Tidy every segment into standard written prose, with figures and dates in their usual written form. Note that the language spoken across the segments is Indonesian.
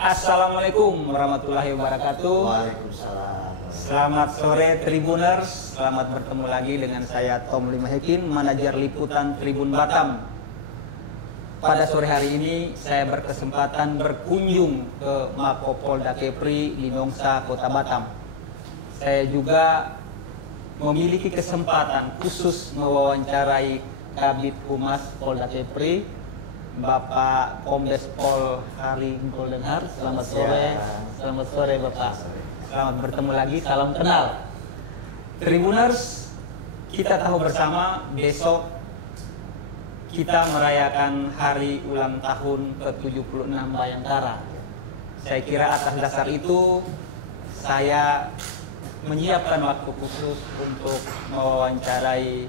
Assalamualaikum warahmatullahi wabarakatuh. Waalaikumsalam. Selamat sore Tribuners, selamat bertemu lagi dengan saya Tom Limahekin, manajer liputan Tribun Batam. Pada sore hari ini saya berkesempatan berkunjung ke Mako Polda Kepri di Nongsa, Kota Batam. Saya juga memiliki kesempatan khusus mewawancarai Kabid Humas Polda Kepri, Bapak Kombes Pol Hari Goldenhar. Selamat sore. Selamat sore Bapak. Selamat bertemu lagi, salam kenal. Tribuners, kita tahu bersama besok kita merayakan hari ulang tahun ke-76 Bayangkara. Saya kira atas dasar itu saya menyiapkan waktu khusus untuk mewawancarai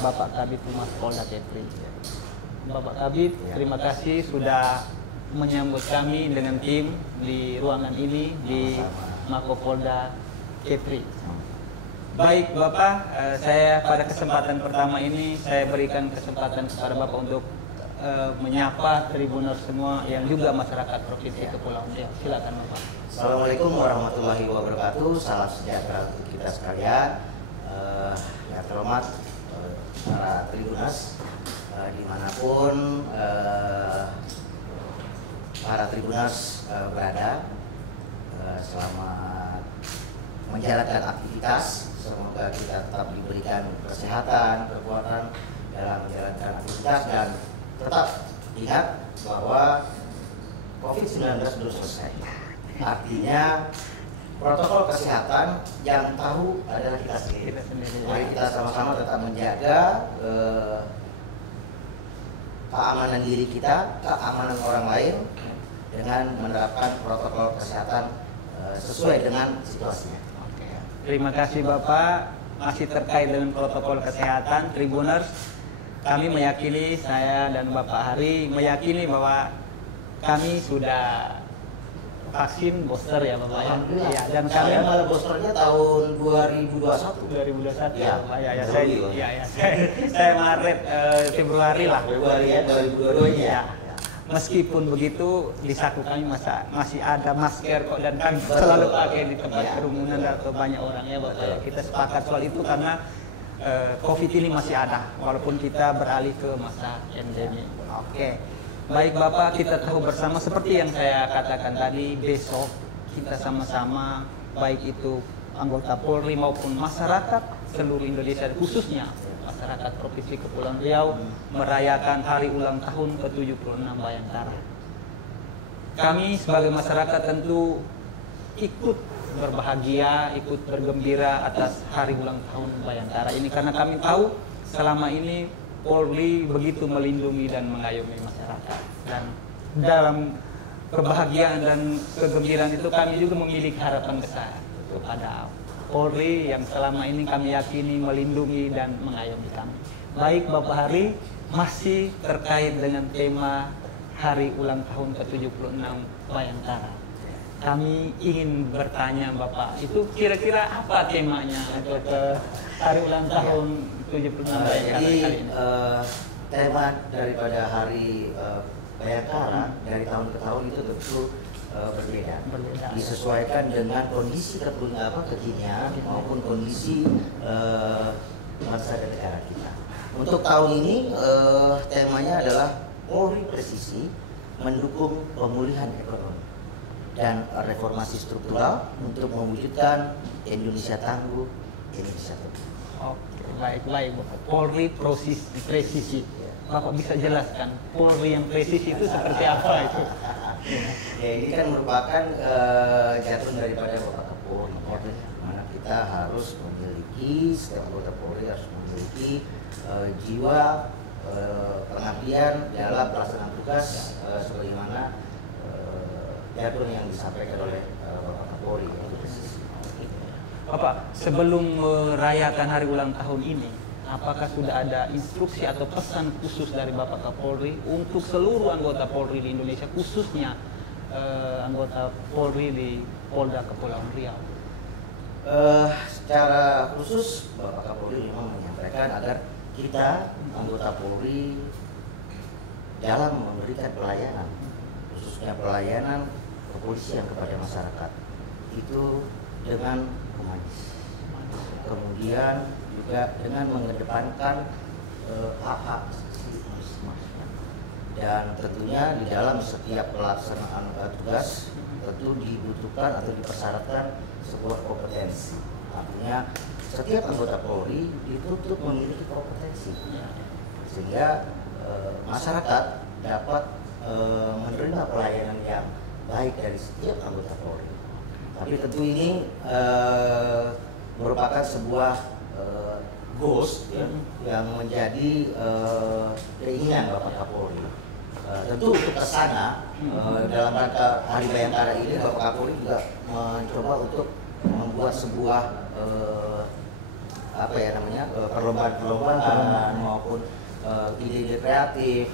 Bapak Kabid Humas Polda Kepri. Bapak Kabid, terima kasih sudah menyambut kami dengan tim di ruangan ini di Mako Polda Kepri. Baik Bapak, saya pada kesempatan pertama ini saya berikan kesempatan kepada Bapak untuk menyapa Tribuners semua yang juga masyarakat Provinsi Kepulauan Riau. Silakan Bapak. Assalamualaikum warahmatullahi wabarakatuh. Salam sejahtera untuk kita sekalian. Yang terhormat para Tribuners dimanapun para Tribuners berada, selamat menjalankan aktivitas. Semoga kita tetap diberikan kesehatan, kekuatan dalam menjalankan aktivitas, dan tetap ingat bahwa COVID-19 belum selesai. Artinya protokol kesehatan yang tahu adalah kita sendiri. Mari kita sama-sama tetap menjaga keamanan diri kita, keamanan orang lain dengan menerapkan protokol kesehatan sesuai dengan situasinya. Terima kasih Bapak. Masih terkait dengan protokol kesehatan, Tribuners, kami meyakini, saya dan Bapak Hari meyakini bahwa kami sudah vaksin booster ya Bapak ya. Ya, dan kami malah boosternya tahun 2021. 2021 ya. Saya Maret Februari lah. Februari ya 2022 ya. Meskipun begitu di saku kami masih ada masker kok, dan kami selalu pakai di tempat kerumunan atau banyak orang ya Bapak ya. Kita sepakat soal itu karena COVID ini masih ada walaupun kita beralih ke masa endemi. Oke. Baik Bapak, kita tahu bersama seperti yang saya katakan tadi, besok kita sama-sama baik itu anggota Polri maupun masyarakat seluruh Indonesia, khususnya masyarakat Provinsi Kepulauan Riau merayakan hari ulang tahun ke-76 Bayangkara. Kami sebagai masyarakat tentu ikut berbahagia, ikut bergembira atas hari ulang tahun Bayangkara ini karena kami tahu selama ini Polri begitu melindungi dan mengayomi masyarakat, dan dalam kebahagiaan dan kegembiraan itu kami juga memiliki harapan besar kepada Polri yang selama ini kami yakini melindungi dan mengayomi kami. Baik Bapak Hari, masih terkait dengan tema hari ulang tahun ke-76 Bayangkara. Kami ingin bertanya Bapak, itu kira-kira apa temanya untuk hari ulang tahun 76 Bayangkara Jadi kali ini? tema daripada hari Bayangkara dari tahun ke tahun itu tentu berbeda. Disesuaikan dengan kondisi kekinian maupun kondisi bangsa dan negara kita. Untuk tahun ini temanya adalah Polri Presisi mendukung pemulihan ekonomi dan reformasi struktural untuk mewujudkan Indonesia tangguh, Indonesia teguh. Oke, baik Bapak. Polri presisi. Bapak bisa jelaskan Polri yang presisi itu seperti apa itu? Ya, ini kan merupakan jatuh daripada Bapak Kapolri, mana kita harus memiliki, setiap anggota Polri harus memiliki jiwa pengabdian dalam pelaksanaan tugas sebagaimana jadwal yang disampaikan oleh Bapak Kapolri. Bapak, sebelum merayakan hari ulang tahun ini, apakah sudah ada instruksi atau pesan khusus dari Bapak Kapolri untuk seluruh anggota Polri di Indonesia, khususnya anggota Polri di Polda Kepulauan Riau? Secara khusus Bapak Kapolri memang menyampaikan agar kita anggota Polri dalam memberikan pelayanan, khususnya pelayanan kepolisian kepada masyarakat itu dengan humanis. Kemudian juga dengan mengedepankan hak-hak asasi manusia. Dan tentunya di dalam setiap pelaksanaan tugas tentu dibutuhkan atau dipersyaratkan sebuah kompetensi. Artinya setiap anggota Polri dituntut memiliki kompetensi, sehingga masyarakat dapat menerima pelayanan yang baik dari setiap anggota Polri. Tapi tentu ini merupakan sebuah goals ya, yang menjadi keinginan Bapak Kapolri. Tentu untuk kesana dalam rangka Hari Bayangkara ini Bapak Kapolri juga mencoba untuk membuat sebuah perlombaan maupun ide-ide kreatif.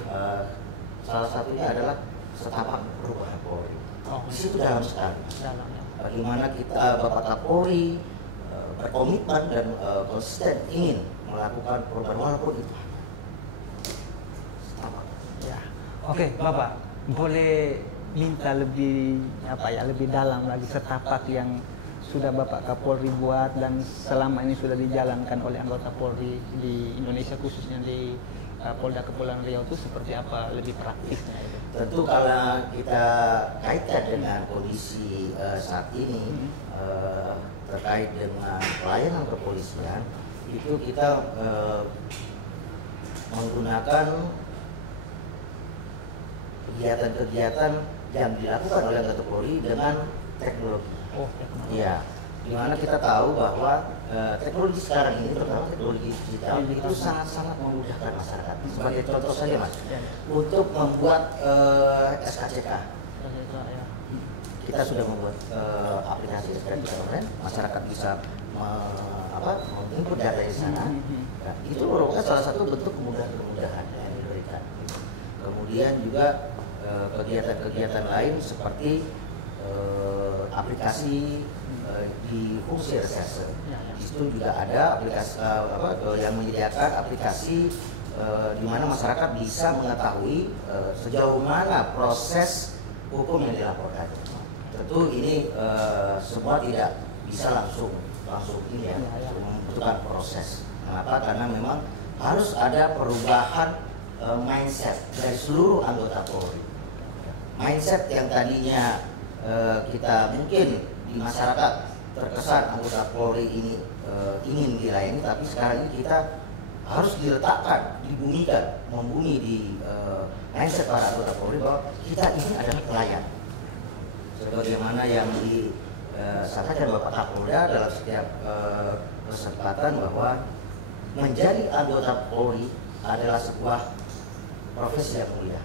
Salah satunya adalah setapak perubahan Polri. Di situ dalam sekali. Bagaimana kita Bapak Kapolri berkomitmen dan konsisten ingin melakukan perubahan walaupun itu setapak. Ya. Oke, Bapak, boleh minta lebih lebih dalam lagi setapak yang sudah Bapak Kapolri buat dan selama ini sudah dijalankan oleh anggota Polri di Indonesia, khususnya di Polda Kepulauan Riau, itu seperti apa lebih praktisnya itu? Tentu kalau kita kaitkan dengan kondisi saat ini terkait dengan pelayanan kepolisian, itu kita menggunakan kegiatan-kegiatan yang dilakukan oleh anggota Polri dengan teknologi. Ya, dimana kita tahu bahwa teknologi sekarang ini, terutama teknologi digital, itu sangat-sangat memudahkan masyarakat. Sebagai contoh saja, Mas, untuk membuat SKCK, kita sudah membuat aplikasi SKCK online, masyarakat bisa menginput data di sana. Nah, itu merupakan salah satu bentuk kemudahan yang diberikan. Kemudian juga kegiatan-kegiatan lain seperti aplikasi di fungsi reserse. Di situ juga ada aplikasi yang menyediakan aplikasi di mana masyarakat bisa mengetahui sejauh mana proses hukum yang dilaporkan. Tentu ini semua tidak bisa langsung ini ya, membutuhkan proses. Kenapa? Karena memang harus ada perubahan mindset dari seluruh anggota Polri. Mindset yang tadinya kita mungkin di masyarakat terkesan anggota Polri ini ingin dilayani, tapi sekarang ini kita harus diletakkan, membumi di mindset para anggota Polri bahwa kita ini adalah pelayan. Sebagaimana yang disampaikan Bapak Kapolda dalam setiap kesempatan bahwa menjadi anggota Polri adalah sebuah profesi yang mulia.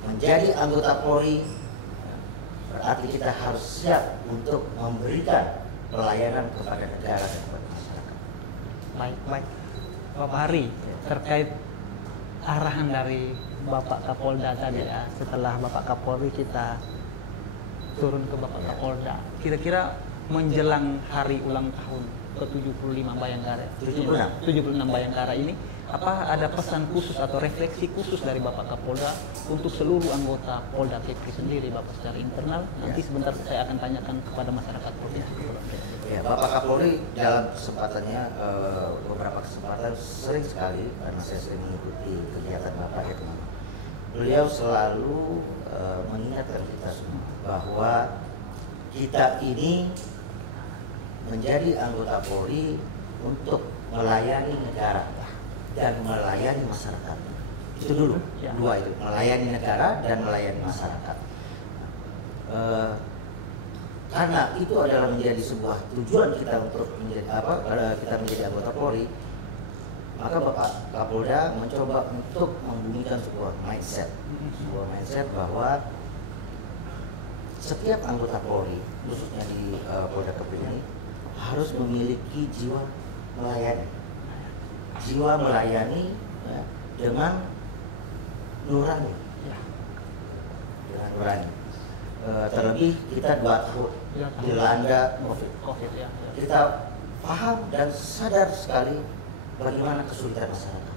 Menjadi anggota Polri berarti kita harus siap untuk memberikan pelayanan kepada negara dan kepada masyarakat. Baik. Bapak Hari, terkait arahan dari Bapak Kapolda tadi ya, setelah Bapak Kapolri kita turun ke Bapak Kapolda, kira-kira menjelang hari ulang tahun ke-75 Bayangkara, 76 Bayangkara ini, apa ada pesan khusus atau refleksi khusus dari Bapak Kapolda untuk seluruh anggota Polda Kepri sendiri, Bapak, secara internal? Nanti sebentar saya akan tanyakan kepada masyarakat Polri. Ya, Bapak Kapolri dalam kesempatannya beberapa kesempatan sering sekali, karena saya sering mengikuti kegiatan Bapak ya teman. Beliau selalu mengingatkan kita semua bahwa kita ini menjadi anggota Polri untuk melayani negara dan melayani masyarakat. Itu dulu, dua itu, melayani negara dan melayani masyarakat. Karena itu adalah menjadi sebuah tujuan kita untuk kita menjadi anggota Polri, maka Bapak Kapolda mencoba untuk membumikan sebuah mindset bahwa setiap anggota Polri, khususnya di Polda Kepri ini, harus memiliki jiwa melayani ya, dengan nurani. Terlebih kita 2 tahun dilanda COVID. Kita paham dan sadar sekali bagaimana kesulitan masyarakat.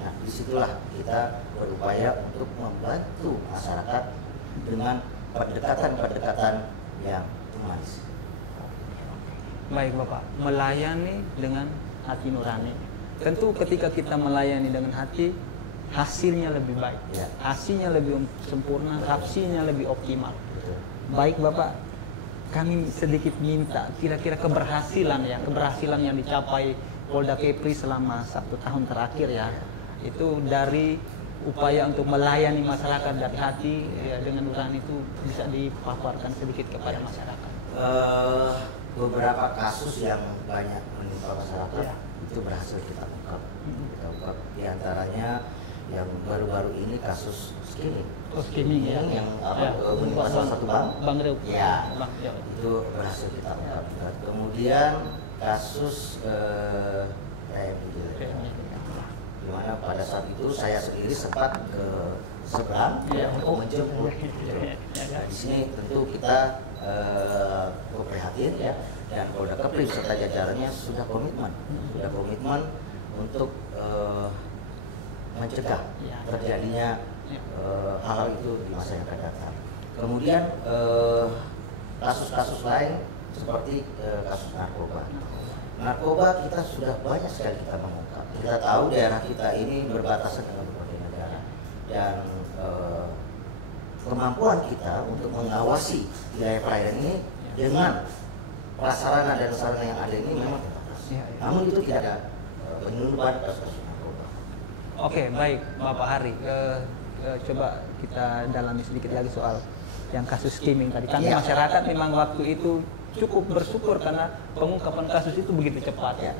Nah, disitulah kita berupaya untuk membantu masyarakat dengan pendekatan yang humanis. Baik Bapak, melayani dengan hati nurani. Tentu ketika kita melayani dengan hati, hasilnya lebih baik, Ya. hasilnya lebih sempurna, hasilnya lebih optimal. Betul. Baik Bapak, kami sedikit minta kira-kira keberhasilan yang dicapai Polda Kepri selama 1 tahun terakhir ya, itu dari upaya untuk melayani masyarakat dari hati ya, dengan nurani itu bisa dipaparkan sedikit kepada masyarakat. Beberapa kasus yang banyak menimpa masyarakat Ya. itu berhasil kita ungkap. Di antaranya yang baru-baru ini kasus skimming. Skimming ya. Yang menimpa salah satu bank. Bang Reu. Ya. Bang, ya. Itu berhasil kita ungkap. Kemudian kasus di mana pada saat itu saya sendiri sempat ke seberang untuk menjemput. Di sini tentu kita prihatin ya, dan Polda Kepri serta jajarannya sudah komitmen untuk mencegah terjadinya hal-hal itu di masa yang akan datang. Kemudian kasus-kasus lain seperti kasus narkoba. Narkoba kita sudah banyak sekali kita mengungkap. Kita tahu daerah kita ini berbatasan dengan berbagai negara, dan kemampuan kita untuk mengawasi wilayah perairan ini dengan prasarana dan sarana yang ada ini memang terbatas. Namun itu tidak ada penyelundupan kasus narkoba. Oke, baik Bapak Hari. Coba kita dalami sedikit lagi soal yang kasus skimming tadi. Kami masyarakat memang waktu itu cukup bersyukur karena pengungkapan kasus itu begitu cepat ya.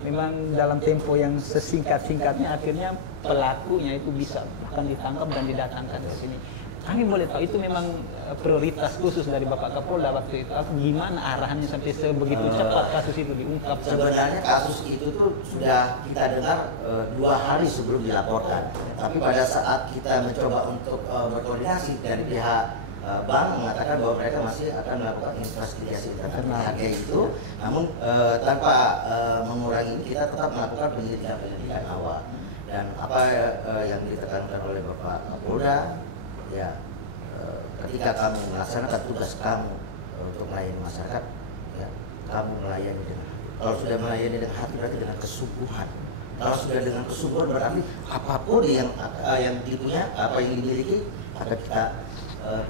Memang dalam tempo yang sesingkat-singkatnya akhirnya pelakunya itu bisa bahkan ditangkap dan didatangkan ke sini. Kami boleh tahu itu memang prioritas khusus dari Bapak Kapolda waktu itu. Gimana arahannya sampai sebegitu cepat kasus itu diungkap? Sebenarnya kasus itu tuh sudah kita dengar 2 hari sebelum dilaporkan. Tapi pada saat kita mencoba untuk berkoordinasi dari pihak bank mengatakan bahwa mereka masih akan melakukan investigasi terhadap harga itu, namun tanpa mengurangi kita tetap melakukan penyelidikan awal. Dan apa yang ditekankan oleh Bapak Kapolda, ya ketika kamu melaksanakan tugas kamu untuk melayani masyarakat, ya kamu melayani dengan hati. Kalau sudah melayani dengan hati berarti dengan kesungguhan. Kalau sudah dengan kesungguhan berarti apapun yang dipunya, apa yang dimiliki akan kita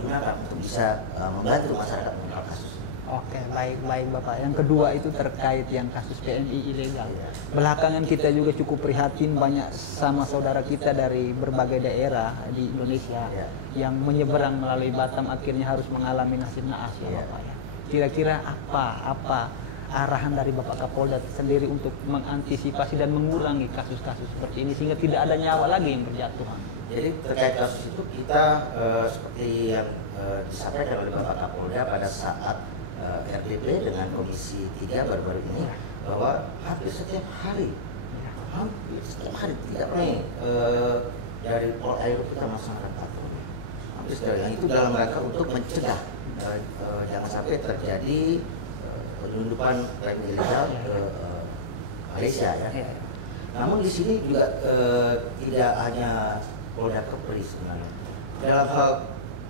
gunakan untuk bisa membantu masyarakat mengungkap kasus. Oke, baik Bapak. Yang kedua itu terkait yang kasus PMI ilegal. Belakangan kita juga cukup prihatin, banyak sama saudara kita dari berbagai daerah di Indonesia yang menyeberang melalui Batam akhirnya harus mengalami nasib naas ya Bapak ya. Kira-kira apa arahan dari Bapak Kapolda sendiri untuk mengantisipasi dan mengurangi kasus-kasus seperti ini sehingga tidak ada nyawa lagi yang berjatuhan? Jadi terkait kasus itu kita seperti yang disampaikan oleh Bapak Kapolda pada saat RDP dengan Komisi 3 baru-baru ini, bahwa hampir setiap hari tidak main dari Polda kita melaksanakan patroli. Hampir setiap hari. Itu dalam rangka untuk mencegah jangan sampai terjadi penyelundupan rem ilegal ke Malaysia ya. Namun di sini juga tidak hanya Polda Kepri sebenarnya. Dalam hal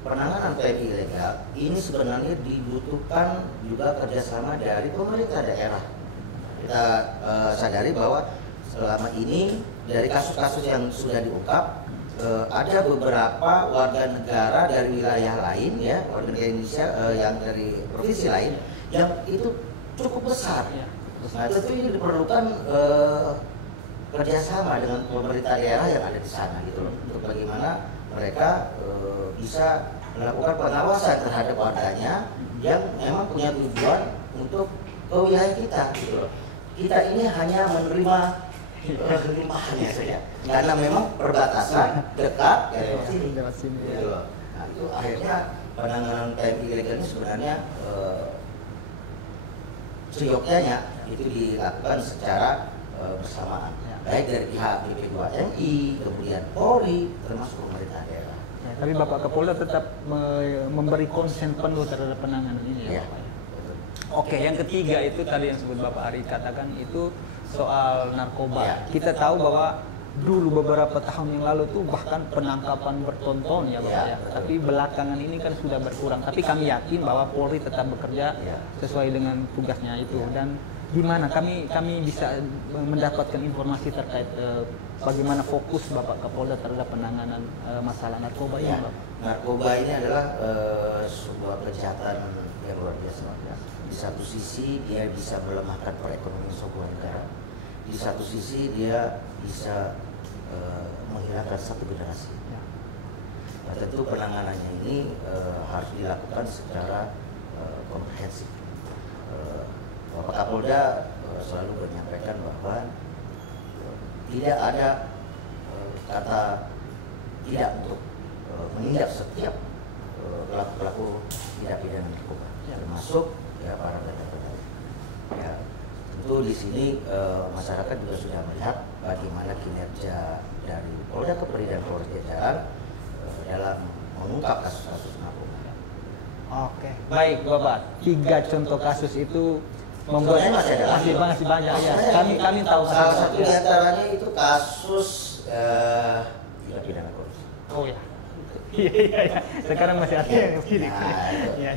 penanganan PMI ilegal ini sebenarnya dibutuhkan juga kerjasama dari pemerintah daerah. Kita sadari bahwa selama ini dari kasus-kasus yang sudah diungkap ada beberapa warga negara dari wilayah lain ya, warga negara Indonesia yang dari provinsi lain yang itu cukup besar. Nah tentu ini diperlukan kerjasama dengan pemerintah daerah yang ada di sana gitu loh, untuk bagaimana mereka bisa melakukan pengawasan terhadap warganya yang memang punya tujuan untuk ke wilayah kita gitu loh. Kita ini hanya menerima limpahannya saja karena memang perbatasan dekat dari sini gitu loh. Nah itu akhirnya penanganan PMI ilegal ini sebenarnya seyogyanya itu dilakukan secara bersamaan, baik dari pihak BP2MI, kemudian Polri, termasuk pemerintah daerah. Ya, tapi Bapak Kapolda tetap memberi konsen penuh terhadap penanganan ini ya, Bapak. Oke, yang ketiga itu tadi yang sebut Bapak Ari katakan itu soal narkoba. Kita tahu bahwa dulu beberapa tahun yang lalu tuh bahkan penangkapan bertonton ya Bapak ya. Tapi belakangan ini kan sudah berkurang. Tapi kami yakin bahwa Polri tetap bekerja sesuai dengan tugasnya itu. Dan gimana kami bisa mendapatkan informasi terkait bagaimana fokus Bapak Kapolda terhadap penanganan masalah narkoba ini, Bapak? Narkoba ini adalah sebuah kejahatan yang luar biasa. Di satu sisi dia bisa melemahkan perekonomian sebuah negara. Di satu sisi dia bisa menghilangkan satu generasi. Nah, tentu penanganannya ini harus dilakukan secara komprehensif. Bapak Kapolda selalu menyampaikan bahwa tidak ada kata tidak untuk menindak setiap pelaku-pelaku tindak pidana narkoba, termasuk ya para bandar-bandar. Ya, tentu di sini masyarakat juga sudah melihat bagaimana kinerja dari Polda Kepri dan Polres jajaran dalam mengungkap kasus-kasus narkoba. Oke, baik Bapak. 3 contoh kasus itu membuat masih banyak ya. Kami tahu salah satu di antaranya itu kasus tindak pidana korupsi. Oh ya. Iya. Sekarang masih ada yang begini. Iya.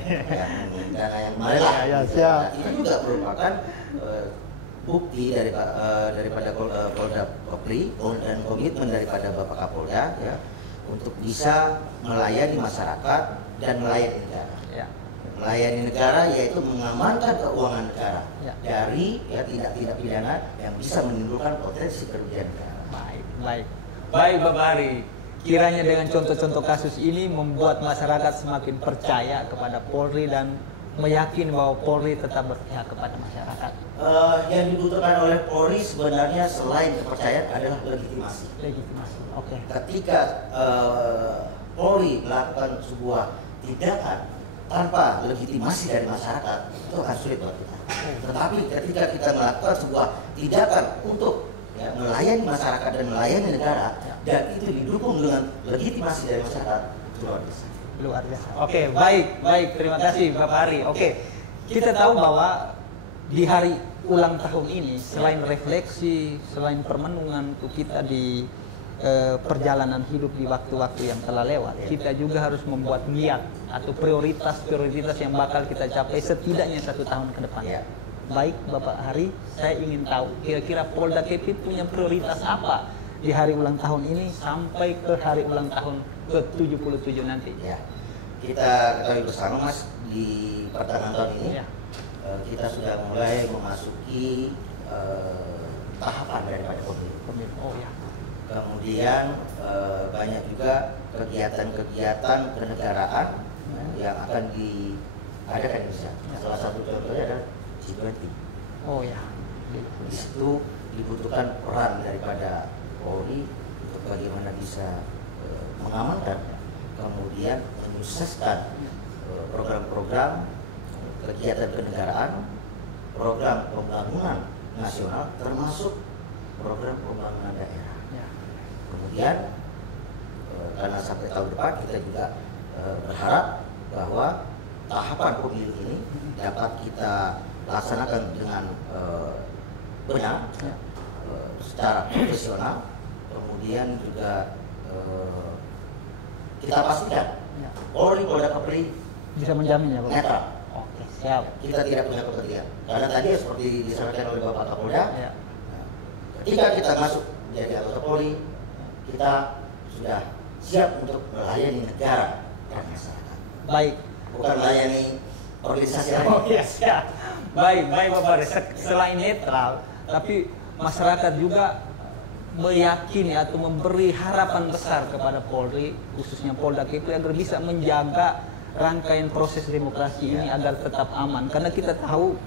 Dana yang kemarin lah. Itu juga merupakan bukti daripada Polda Kepri dan komitmen daripada Bapak Kapolda ya untuk bisa melayani masyarakat dan melayani negara. Ya. Melayani negara yaitu mengamankan keuangan negara dari tindak pidana yang bisa menimbulkan potensi kerugian negara. Baik Bapak Ari. Kiranya dengan contoh-contoh kasus ini membuat masyarakat semakin percaya kepada Polri dan meyakini bahwa Polri tetap berpihak kepada masyarakat. Yang dibutuhkan oleh Polri sebenarnya selain kepercayaan adalah legitimasi. Oke. Ketika Polri melakukan sebuah tindakan tanpa legitimasi dari masyarakat, itu akan sulit buat kita. Tetapi ketika kita melakukan sebuah tindakan untuk melayani masyarakat dan melayani negara, dan itu didukung dengan legitimasi dari masyarakat, itu luar biasa. Oke, baik. Terima kasih Bapak Ari. Oke, kita tahu bahwa di hari ulang tahun ini, selain refleksi, selain permenungan untuk kita di perjalanan hidup di waktu-waktu yang telah lewat, kita juga harus membuat niat atau prioritas yang bakal kita capai setidaknya 1 tahun ke depan. Baik Bapak Hari, saya ingin tahu kira-kira Polda Kepri punya prioritas apa di hari ulang tahun ini sampai ke hari ulang tahun ke-77 nanti. Ya, kita ketahui bersama Mas, di pertengahan tahun ini kita sudah mulai memasuki tahapan daripada pemilu. Oh ya. Kemudian banyak juga kegiatan-kegiatan kenegaraan yang akan diadakan di Indonesia. Salah satu contohnya adalah G20. Oh ya. Di situ dibutuhkan peran daripada Polri untuk bagaimana bisa mengamankan, kemudian menyukseskan program-program kegiatan kenegaraan, program pembangunan nasional, termasuk program pembangunan daerah. Kemudian karena sampai tahun depan kita juga berharap bahwa tahapan pemilu ini dapat kita laksanakan dengan benar, secara profesional, kemudian juga kita pastikan Polda Kepri bisa menjamin ya Bapak? Netral. Oke, siap. Kita tidak punya kepentingan. Karena tadi seperti disampaikan oleh Bapak Kapolda, ketika kita masuk menjadi anggota Polri, kita sudah siap untuk melayani negara dan masyarakat. Baik. Bukan melayani organisasi lain. Oh iya, siap. Baik Bapak. Selain netral, tapi masyarakat juga meyakini atau memberi harapan besar kepada Polri, khususnya Polda Kepri, agar bisa menjaga rangkaian proses demokrasi ini agar tetap aman. Karena kita tahu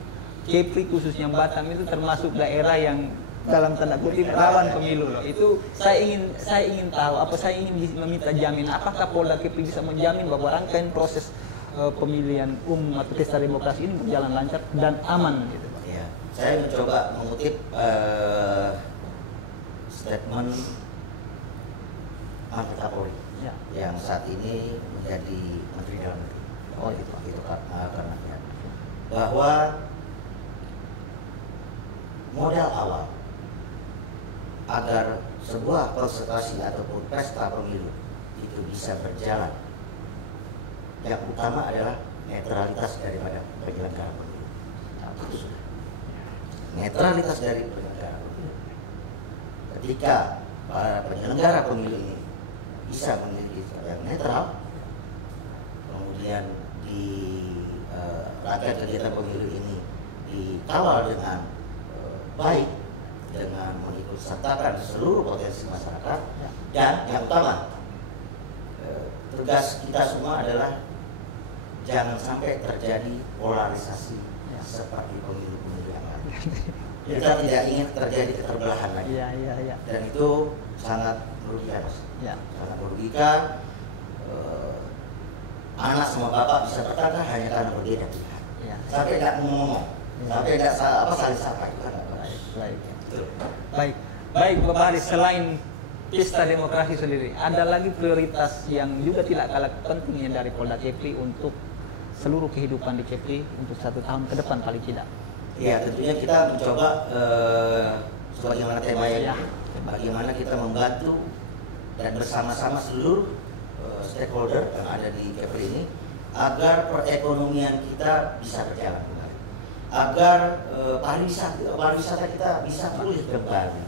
Kepri khususnya Batam itu termasuk daerah yang dalam tanda kutip rawan pemilu loh. Itu saya ingin tahu, saya ingin meminta jamin apakah Polda Kepri bisa menjamin bahwa rangkaian proses pemilihan umum atau pesta demokrasi ini berjalan lancar dan aman gitu. Ya, saya mencoba mengutip statement mantan Kapolri yang saat ini menjadi Menteri Dalam Negeri. Oh itu karena bahwa modal awal agar sebuah konsentrasi ataupun pesta pemilu itu bisa berjalan, yang utama adalah netralitas daripada penyelenggara pemilu. Itu sudah. Netralitas dari penyelenggara pemilu. Ketika para penyelenggara pemilu ini bisa memiliki yang netral, kemudian di rangkaian kegiatan pemilu ini dikawal dengan baik, dengan mengikut sertakan seluruh potensi masyarakat, dan yang utama tugas kita semua adalah jangan sampai terjadi polarisasi seperti pemilu-pemilu yang lain. Kita tidak ingin terjadi keterbelahan lagi, dan itu sangat merugikan, sangat merugikan. Anak sama bapak bisa bertengkar hanya karena berbeda pilihan, sampai tidak ngomong, sampai tidak saling sapa itu kan. Baik Bapak Hari, selain pesta demokrasi sendiri, ada lagi prioritas yang juga tidak kalah pentingnya dari Polda Kepri untuk seluruh kehidupan di Kepri untuk 1 tahun ke depan paling tidak. Ya, tentunya kita mencoba sebagaimana temanya, bagaimana kita membantu dan bersama-sama seluruh stakeholder yang ada di Kepri ini agar perekonomian kita bisa berjalan kembali, agar pariwisata kita bisa pulih kembali.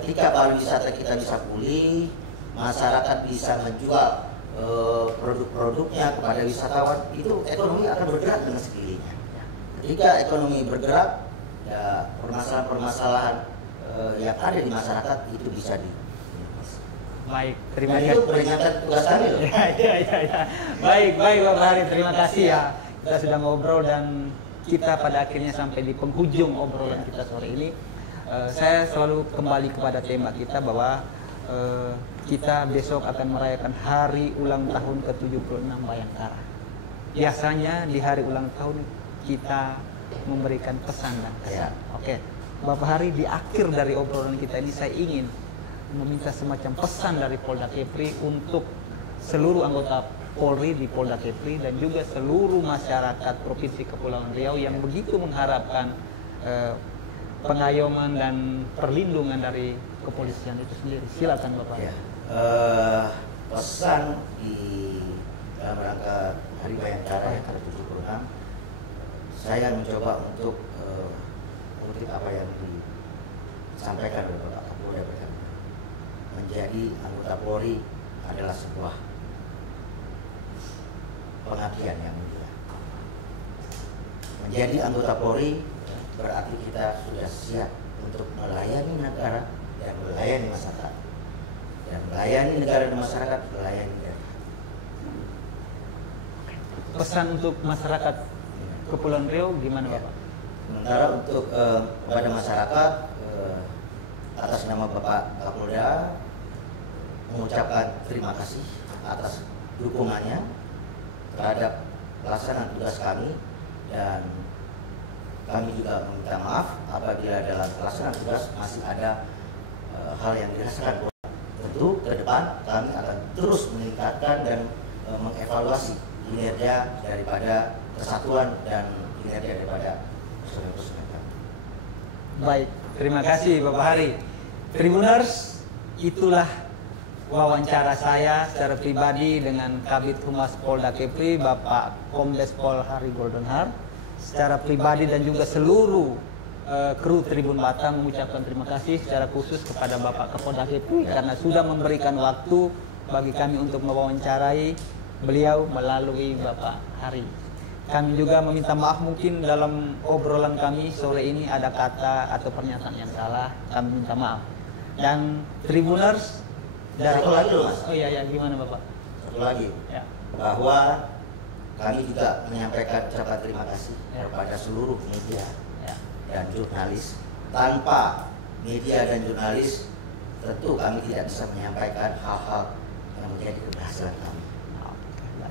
Ketika pariwisata kita bisa pulih, masyarakat bisa menjual produk-produknya kepada wisatawan, itu ekonomi akan bergerak dengan sendirinya. Ketika ekonomi bergerak, ya permasalahan-permasalahan yang ada di masyarakat itu bisa di. Baik, terima kasih. Itu peringatan tugas kami loh. Baik Bapak Hari, terima kasih ya. Kita sudah ngobrol dan kita pada akhirnya sampai di penghujung obrolan kita sore ini. Saya selalu kembali kepada tema kita bahwa kita besok akan merayakan hari ulang tahun ke-76 Bayangkara. Biasanya di hari ulang tahun kita memberikan pesan dan kesan. Oke, Bapak Hari, di akhir dari obrolan kita ini saya ingin meminta semacam pesan dari Polda Kepri untuk seluruh anggota Polri di Polda Kepri dan juga seluruh masyarakat Provinsi Kepulauan Riau yang begitu mengharapkan pengayoman dan perlindungan dari kepolisian itu sendiri. Silakan Bapak. Ya, pesan di dalam rangka Hari Bayangkara yang ke-76, saya mencoba untuk mengutip apa yang disampaikan oleh Bapak Kapolda. Menjadi anggota Polri adalah sebuah pengabdian yang mulia. Menjadi anggota Polri berarti kita sudah siap untuk melayani negara dan melayani masyarakat, dan melayani negara dan masyarakat, melayani negara. Pesan untuk masyarakat Kepulauan Riau gimana Bapak? Sementara untuk kepada masyarakat, atas nama Bapak Kapolda mengucapkan terima kasih atas dukungannya terhadap pelaksanaan tugas kami, dan kami juga meminta maaf apabila dalam pelaksanaan tugas masih ada hal yang dirasakan. Tentu ke depan kami akan terus meningkatkan dan mengevaluasi kinerja daripada kesatuan dan kinerja daripada personel-personel kami. Baik, terima kasih Bapak Hari. Tribuners, itulah wawancara saya secara pribadi dengan Kabid Humas Polda Kepri, Bapak Kombes Pol Hari Goldenhar. Secara pribadi dan juga seluruh kru Tribun Batam mengucapkan terima kasih secara khusus kepada Bapak Kapolda Kepri karena sudah memberikan waktu bagi kami untuk mewawancarai beliau melalui Bapak Hari. Kami juga meminta maaf mungkin dalam obrolan kami sore ini ada kata atau pernyataan yang salah, kami minta maaf. Dan Tribuners dari Satu lagi loh Mas. Oh iya, gimana Bapak? Satu lagi, Ya. bahwa kami juga menyampaikan ucapan terima kasih kepada seluruh media dan jurnalis. Tanpa media dan jurnalis, tentu kami tidak bisa menyampaikan hal-hal yang menjadi keberhasilan kami.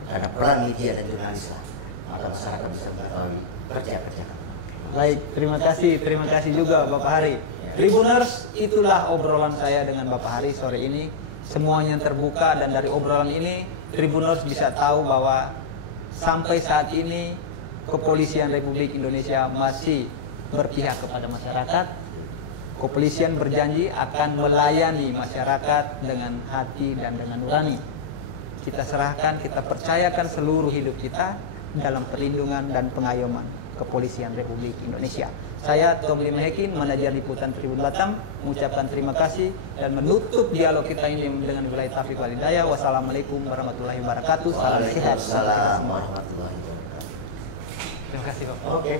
Karena peran media dan jurnalis lah, maka masyarakat bisa mengetahui kerja-kerja kami. Baik, terima kasih juga Bapak Hari. Tribuners, itulah obrolan saya dengan Bapak Hari sore ini. Semuanya terbuka dan dari obrolan ini Tribuners bisa tahu bahwa sampai saat ini Kepolisian Republik Indonesia masih berpihak kepada masyarakat. Kepolisian berjanji akan melayani masyarakat dengan hati dan dengan nurani. Kita serahkan, kita percayakan seluruh hidup kita dalam perlindungan dan pengayoman Kepolisian Republik Indonesia. Saya Tom Lima Hekin, Manajer Liputan Tribun Batam, mengucapkan terima kasih dan menutup dialog kita ini dengan wilayah taufiq wal hidayah. Wassalamualaikum warahmatullahi wabarakatuh. Salam sehat. Waalaikumsalam warahmatullahi wabarakatuh. Terima kasih Pak. Oke.